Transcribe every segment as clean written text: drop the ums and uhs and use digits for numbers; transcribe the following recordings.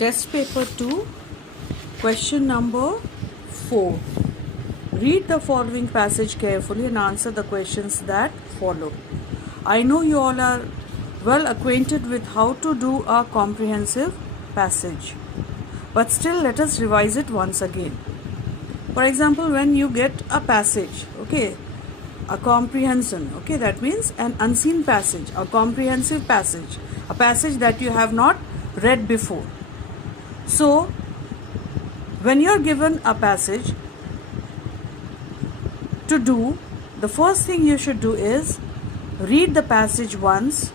Test paper 2, question number 4. Read the following passage carefully and answer the questions that follow. I know you all are well acquainted with how to do a comprehensive passage, but still let us revise it once again. For example, when you get a passage, a comprehension, that means an unseen passage, a comprehensive passage, a passage that you have not read before. So, when you are given a passage to do, the first thing you should do is read the passage once.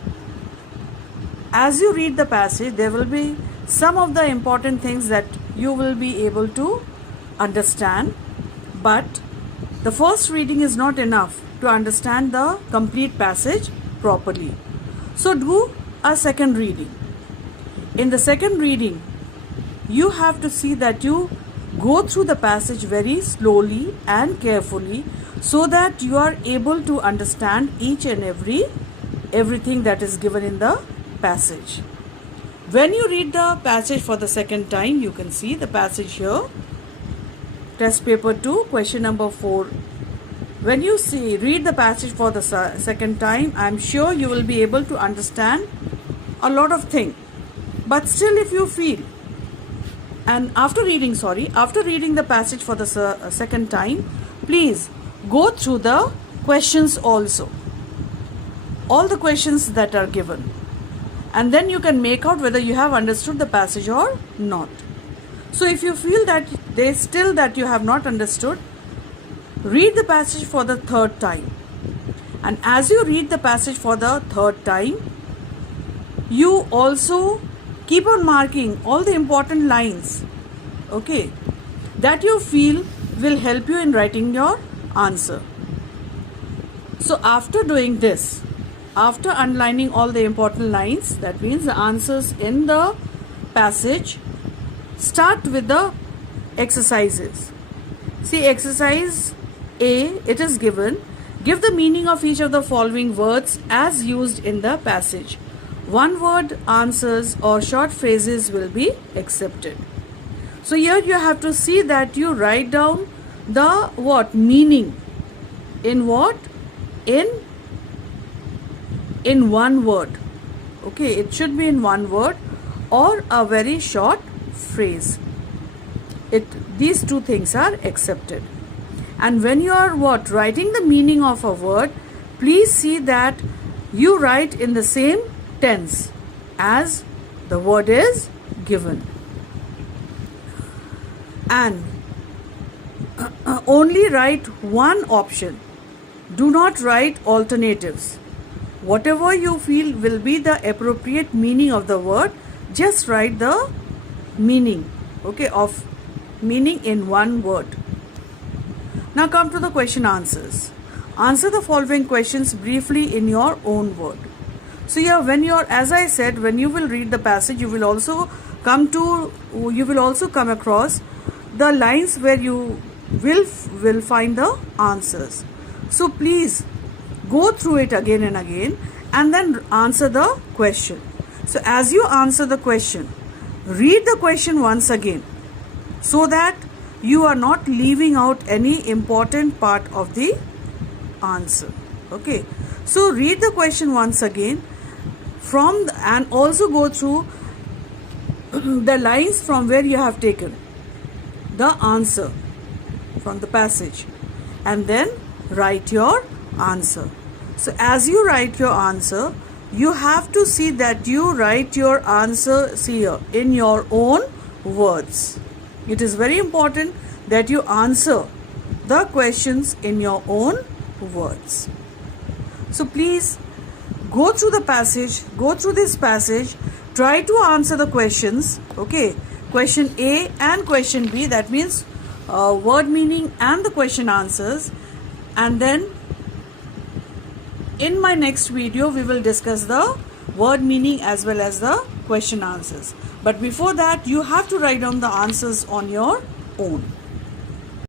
As you read the passage, there will be some of the important things that you will be able to understand, but the first reading is not enough to understand the complete passage properly. So do a second reading. In the second reading, you have to see that you go through the passage very slowly and carefully so that you are able to understand each and everything that is given in the passage. When you read the passage for the second time, you can see the passage here. Test paper 2, question number 4. When you read the passage for the second time, I am sure you will be able to understand a lot of things. But still, if you feel, and after reading the passage for the second time, please go through the questions also. All the questions that are given. And then you can make out whether you have understood the passage or not. So if you feel that that you have not understood, read the passage for the third time. And as you read the passage for the third time, you also keep on marking all the important lines, that you feel will help you in writing your answer. So after doing this, after underlining all the important lines, that means the answers in the passage, start with the exercises. See, exercise A, it is given. Give the meaning of each of the following words as used in the passage. One word answers or short phrases will be accepted. So here you have to see that you write down the meaning in in one word. It should be in one word or a very short phrase. These two things are accepted. And when you are writing the meaning of a word, please see that you write in the same tense as the word is given. And only write one option. Do not write alternatives. Whatever you feel will be the appropriate meaning of the word, just write the meaning, of meaning in one word. Now come to the question answers. Answer the following questions briefly in your own word. So here, as I said, when you will read the passage, you will also come across the lines where you will find the answers. So please go through it again and again and then answer the question. So as you answer the question, read the question once again so that you are not leaving out any important part of the answer. So read the question once again and also go through the lines from where you have taken the answer from the passage and then write your answer. So as you write your answer, you have to see that you write your answer in your own words. It is very important that you answer the questions in your own words. So please go through this passage, try to answer the questions, question A and question B, that means word meaning and the question answers. And then in my next video, we will discuss the word meaning as well as the question answers. But before that, you have to write down the answers on your own.